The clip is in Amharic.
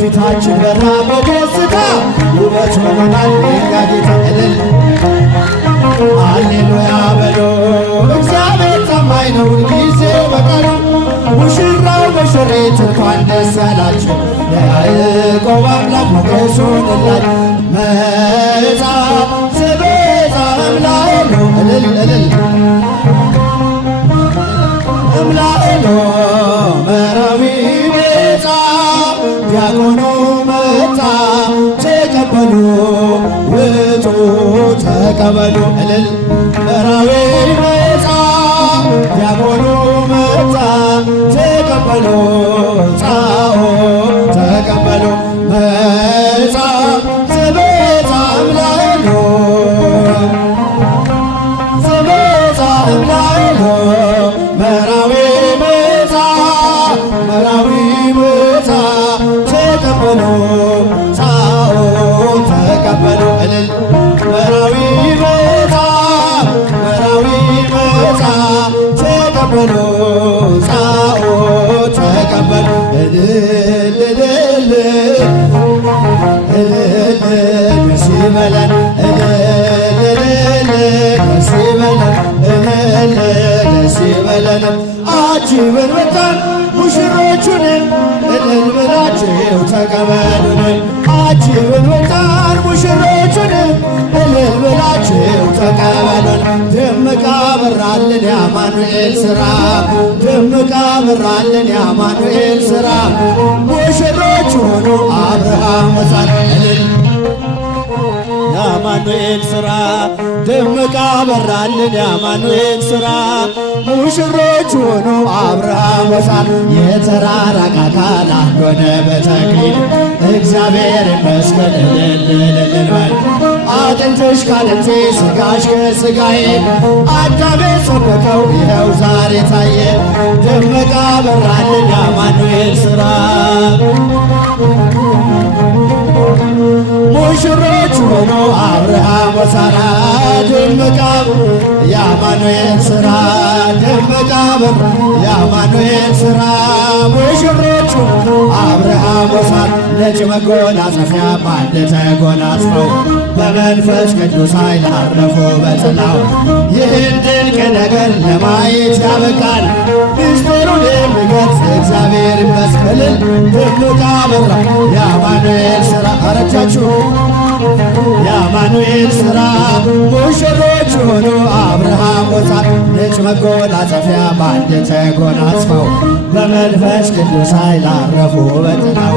ፊታችን በራ በደስታ ውበት ሆኖናል የኛ ጌታ እልል ሃሌሉያ በሎ እግዚአብሔር ታማኝ ነው ጊዜ በቀኑ ሙሽራው ሙሽሪት እንኳን ደስ ያላችሁ የያዕቆብ አምላክ ሞገስ ሆነላችሁ መጻ ስቤዛ እምላኤሎ እልል እልል እምላኤሎ መራዊ ቤዛ ዲያቆኑ መጣ ተቀበሉ ውጡ ተቀበሉ እልል መራዊ ቤዛ ዲያቆኑ መጣ ተቀበሉ ጻኦ ተቀበሉ መጻ ስቤዛ እምላኤሎ ስቤዛ እምላኤሎ መራዊ ቤዛ መራዊ ቤዛ ተቀበሉ ጻኦ ተቀበሉ እልል መራዊ ቤዛ መራዊ ቤዛ ተቀበሉ ጻኦ ተቀበሉ እልል እልል እልል ደስ ይበለን እልል እልል ደስ ይበለን እልል ደስ ይበለን አጅበን መጣን ሙሽሮቹንም እልል ብላችሁ ተቀበሉን አጅበን መጣን ሙሽሮቹንም እልል ብላችሁ ተቀበሉን ደምቃ በራልን የአማኑኤል ሥራ ደምቃ በራልን የአማኑኤል ሥራ ሙሽሮች ሆኑ አብርሃም ወሳን እልል የአማኑኤል ሥራ ደምቃ በራልን የአማኑኤል ሥራ ሙሽሮች ሆኑ አብርሃም ወሳን የተራራቀ አካል አንድ ሆነ በተክሊል እግዚአብሔር ይመስገን እልል እልል በል አጥንትሽ ካጥንቴ ሥጋሽ ከሥጋዬ አዳሜ ሰበከው ይኸው ዛሬ ታየ ደምቃ በራልን የአማኑኤል ሥራ ሙሽሮች ሆኖ አብርሃም ወሳራ ደምቃ የአማኑኤል ሥራ ደምቃ በር የአማኑኤል ሥራ ሙሽሮች ሆኖ አብርሃም ወሳራ ነጭ መጎናጸፊያ በአንድ ተጎናጽፈው በመንፈስ ቅዱስ ኃይል አረፉ በጥላው ይህን ድንቅ ነገር ለማየት ያበቃል ምስጢሩን የሚገልጽ እግዚአብሔር ይመስገን ደምቃ በራ የአማኑኤል ሥራ አረጃችሁ የአማኑኤል ሥራ ሙሽሮች ሆኑ አብርሃም ወሳን ነጭ መጎናጸፊያ በአንድ ተጎናጽፈው በመንፈስ ቅዱስ ኃይል አረፉ በጥላው